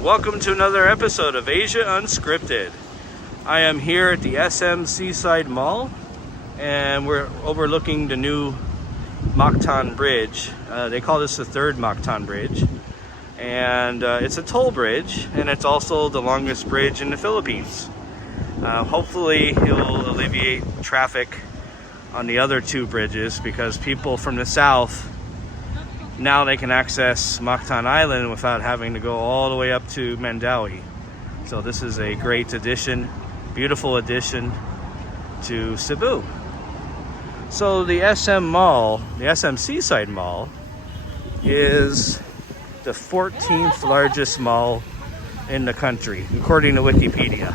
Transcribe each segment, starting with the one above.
Welcome to another episode of Asia Unscripted. I am here at the Seaside Mall, and we're overlooking the new Mactan Bridge. They call this the third Mactan Bridge, and it's a toll bridge, and it's also the longest bridge in the Philippines. Hopefully it will alleviate traffic on the other two bridges, because people from the south, now they can access Mactan Island without having to go all the way up to Mandaue. So this is a great addition, beautiful addition to Cebu. So the SM Mall, the SM Seaside Mall, is the 14th largest mall in the country, according to Wikipedia.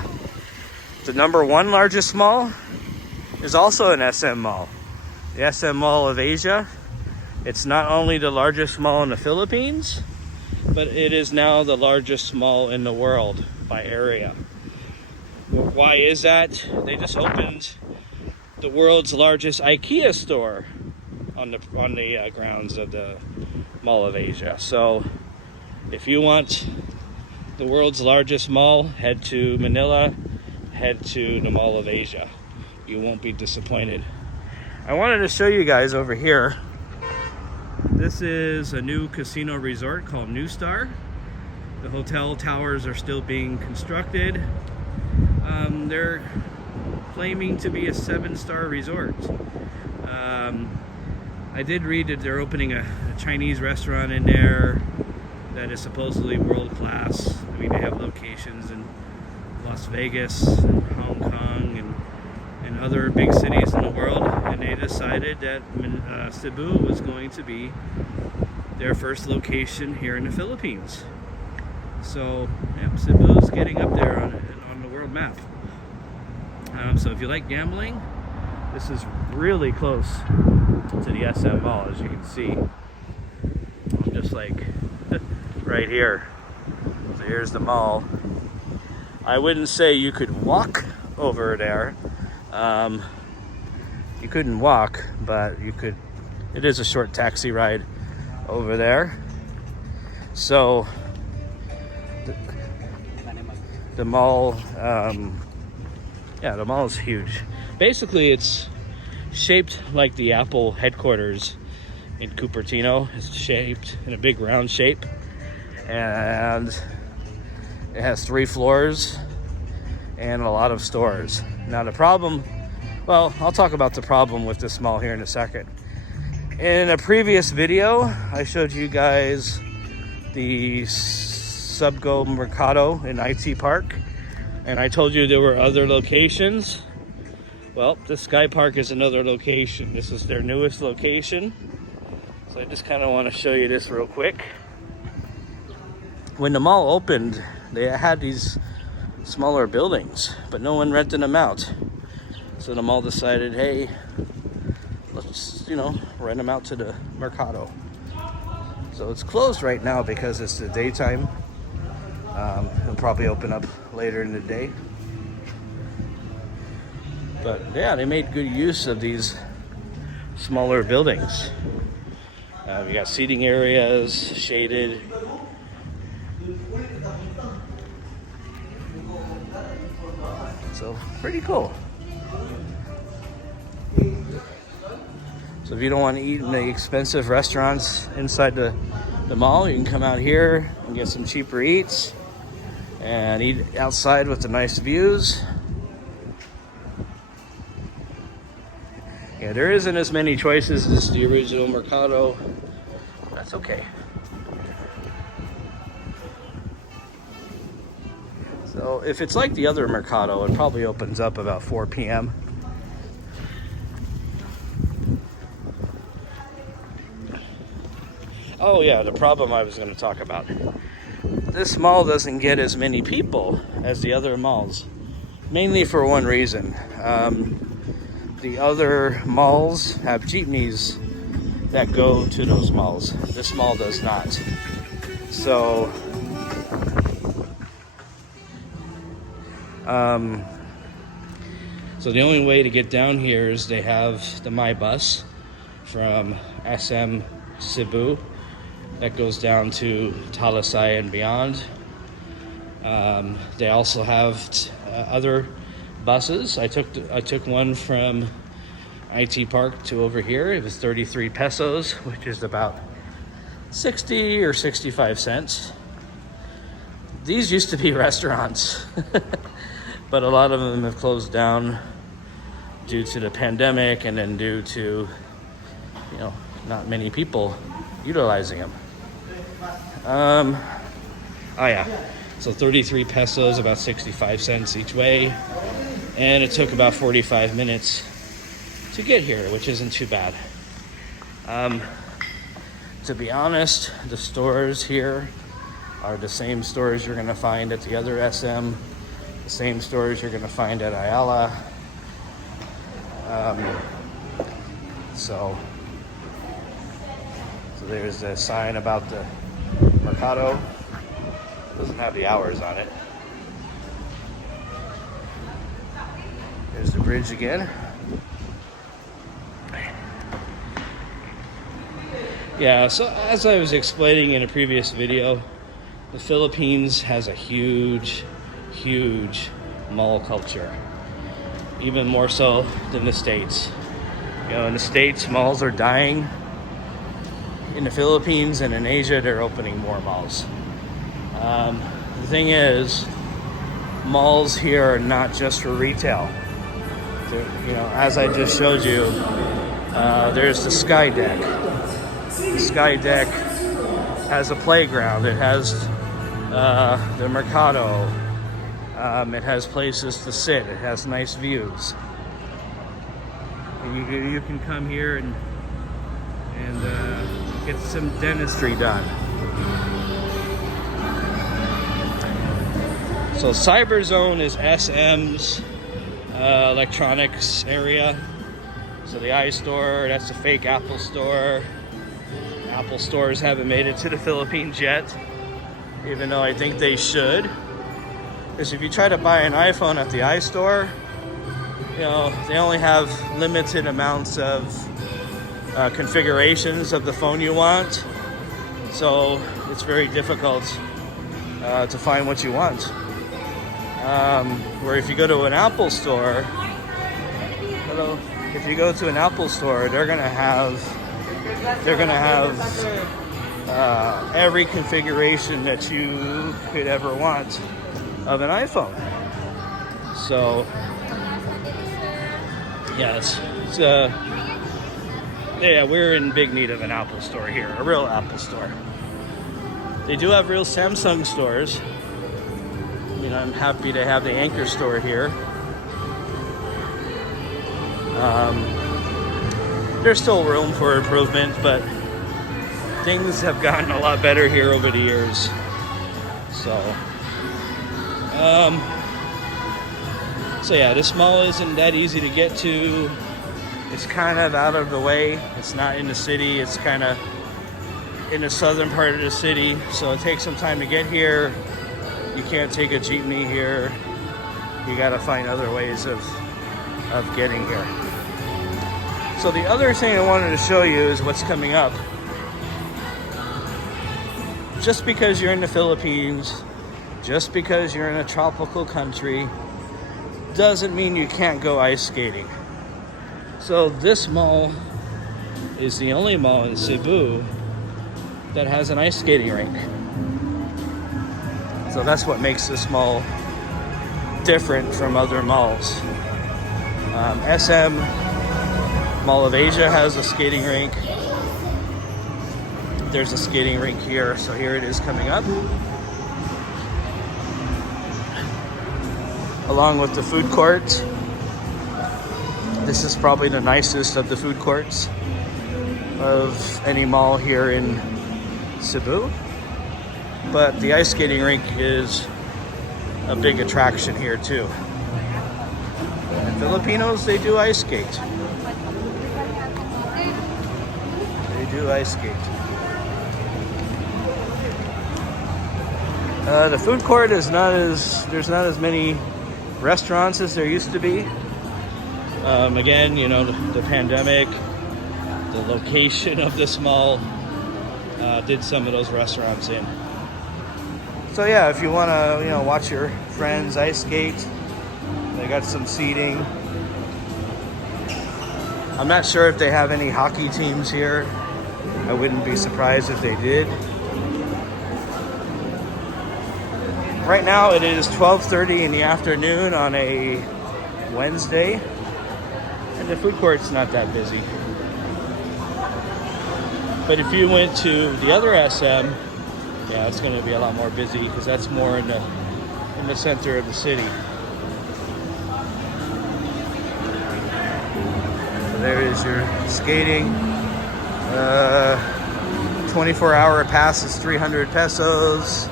The number one largest mall is also an SM Mall, the SM Mall of Asia. It's not only the largest mall in the Philippines, but it is now the largest mall in the world by area. Why is that? They just opened the world's largest IKEA store on the grounds of the Mall of Asia. So if you want the world's largest mall, head to Manila, head to the Mall of Asia. You won't be disappointed. I wanted to show you guys over here. This is a new casino resort called New Star. The hotel towers are still being constructed. They're claiming to be a 7-star resort. I did read that they're opening a Chinese restaurant in there that is supposedly world class. I mean, they have locations in Las Vegas and Hong Kong and other big cities in the world, and they decided that Cebu was going to be their first location here in the Philippines. So Cebu is getting up there on the world map. So if you like gambling, this is really close to the SM Mall, as you can see. I'm just like right here. So here's the mall. I wouldn't say you could walk over there. You couldn't walk, but you could. It is a short taxi ride over there. So the mall, the mall is huge. Basically, it's shaped like the Apple headquarters in Cupertino. It's shaped in a big round shape, and it has 3 floors and a lot of stores. Now the problem, well, I'll talk about the problem with this mall here in a second. In a previous video, I showed you guys the Subgo Mercado in IT Park, and I told you there were other locations. Well, the Sky Park is another location. This is their newest location. So I just kind of want to show you this real quick. When the mall opened, they had these smaller buildings, but no one rented them out. So the mall decided, hey, let's, rent them out to the Mercado. So it's closed right now because it's the daytime. It'll probably open up later in the day. But yeah, they made good use of these smaller buildings. We got seating areas, shaded. So pretty cool. So if you don't want to eat in the expensive restaurants inside the mall, you can come out here and get some cheaper eats and eat outside with the nice views. Yeah, there isn't as many choices as the original Mercado. That's okay. So if it's like the other Mercado, it probably opens up about 4 p.m. Oh yeah, the problem I was going to talk about. This mall doesn't get as many people as the other malls, mainly for one reason. The other malls have jeepneys that go to those malls. This mall does not. So so the only way to get down here is they have the My Bus from SM Cebu that goes down to Talisay and beyond. They also have other buses. I took one from IT Park to over here. It was 33 pesos, which is about 60 or 65 cents. These used to be restaurants, but a lot of them have closed down due to the pandemic and then due to, not many people utilizing them. Oh yeah, so 33 pesos, about 65 cents each way. And it took about 45 minutes to get here, which isn't too bad. To be honest, the stores here are the same stores you're gonna find at the other SM, the same stores you're gonna find at Ayala. So there's a sign about the Mercado. Doesn't have the hours on it. There's the bridge again. Yeah, so as I was explaining in a previous video, the Philippines has a huge mall culture. Even more so than the States. In the States, malls are dying. In the Philippines and in Asia, they're opening more malls. The thing is, malls here are not just for retail. As I just showed you, there's the Sky Deck. The Sky Deck has a playground. It has the Mercado. It has places to sit. It has nice views. And you can come here and get some dentistry done. So Cyber Zone is SM's electronics area. So the iStore, that's the fake Apple store. Apple stores haven't made it to the Philippines yet, even though I think they should. Because if you try to buy an iPhone at the iStore, they only have limited amounts of configurations of the phone you want. So it's very difficult to find what you want. Where if you go to an Apple store, they're gonna have every configuration that you could ever want of an iPhone. So yeah, we're in big need of an Apple store here, a real Apple store. They do have real Samsung stores. I'm happy to have the Anchor store here. There's still room for improvement, but things have gotten a lot better here over the years. So yeah, this mall isn't that easy to get to. It's kind of out of the way. It's not in the city. It's kind of in the southern part of the city, so it takes some time to get here. You can't take a jeepney here. You gotta find other ways of getting here. So the other thing I wanted to show you is what's coming up. Just because you're in the Philippines, just because you're in a tropical country, doesn't mean you can't go ice skating. So this mall is the only mall in Cebu that has an ice skating rink. So that's what makes this mall different from other malls. SM Mall of Asia has a skating rink. There's a skating rink here, so here it is coming up. Along with the food court. This is probably the nicest of the food courts of any mall here in Cebu. But the ice skating rink is a big attraction here too. And Filipinos, they do ice skate. They do ice skate. The food court is there's not as many restaurants as there used to be. Again, the pandemic, the location of this mall did some of those restaurants in. So yeah, if you want to, you know, watch your friends ice skate, they got some seating. I'm not sure if they have any hockey teams here. I wouldn't be surprised if they did. Right now it is 12:30 in the afternoon on a Wednesday, and the food court's not that busy. But if you went to the other SM, yeah, it's going to be a lot more busy because that's more in the center of the city. So there is your skating. 24-hour pass is 300 pesos.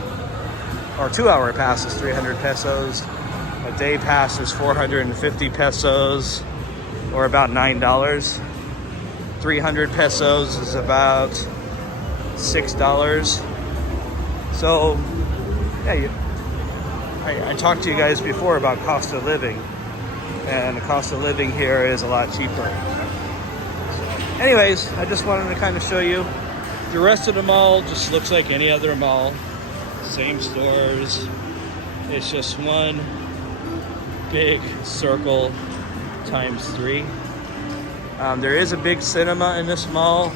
Or 2-hour pass is 300 pesos. A day pass is 450 pesos, or about $9. 300 pesos is about $6. So, yeah, I talked to you guys before about cost of living, and the cost of living here is a lot cheaper. Anyways, I just wanted to kind of show you. The rest of the mall just looks like any other mall. Same stores. It's just one big circle times 3. There is a big cinema in this mall.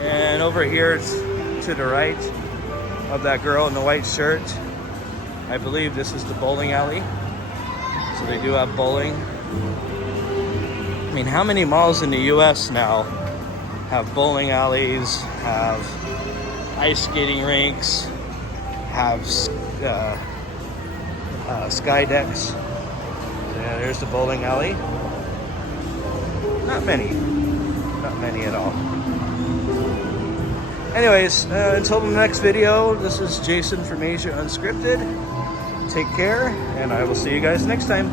And over here to the right of that girl in the white shirt, I believe this is the bowling alley. So they do have bowling. I mean, how many malls in the US now have bowling alleys, have ice skating rinks, have sky decks? Yeah, there's the bowling alley. Not many at all. Anyways, until the next video, this is Jason from Asia Unscripted. Take care, and I will see you guys next time.